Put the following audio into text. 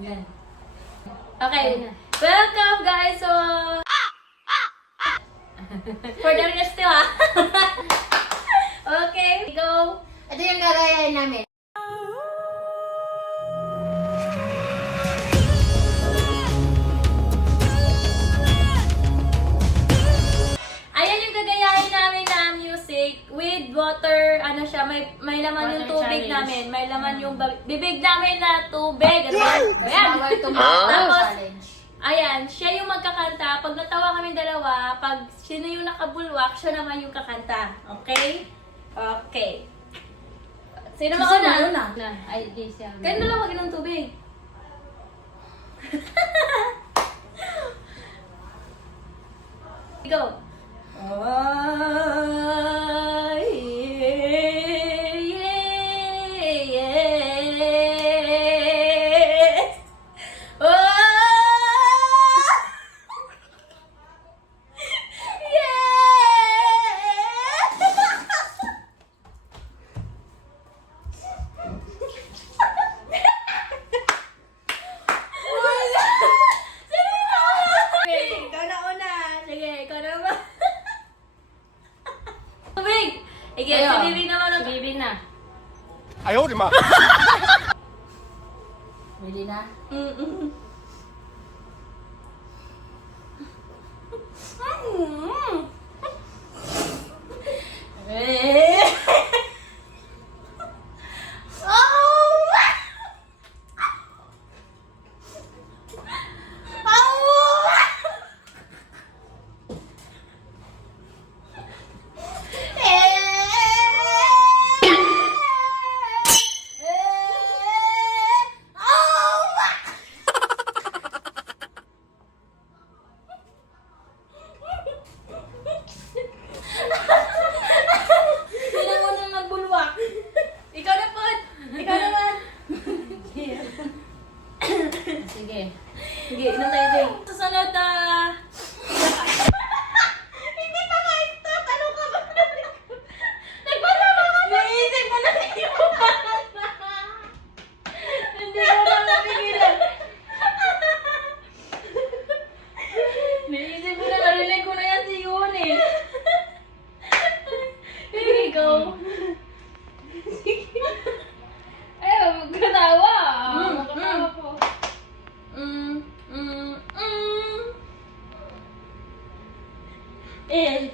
Yan. Okay. Welcome guys! So, for the rest ha. Okay, go! Ito yung gagayahin namin. Ayan yung gagayahin namin na music with water, ano siya, may laman yung Water tubig challenge. namin. May laman yung bibig namin na tubig. Ayan. Bawal tumawa Tapos, challenge. ayan, siya yung magkakanta. Pag natawa kami dalawa, pag sino yung nakabulwak, siya naman yung kakanta. Okay? Okay. Sino mauna? Ay, di siya. Kayo na lang mag-inom tubig. Go. Ay, yeah. Oh! Okay, ikaw na una. Sige, ikaw naman. Tubig! Sige, Ayo. si Bibi naman ang... Si Bibi na. 哎呦我的妈！ Ready na? Mm-mm. Mm. Eh. Oh! Sino mo nang nagbulwak? Ikaw na po! Ikaw naman! Sige. Sige, inom tayo din. Susunod na... Hindi pa ka-stop! Ano ka ba? Nagpasama ka ba? Naisip mo na sa'yo! Hindi ko na napigilan. Naisip ko na, narinig ko na yan si Yun eh. Here we go. Ay, magkatawa. Mm, Magkatawa mm. po. Eh.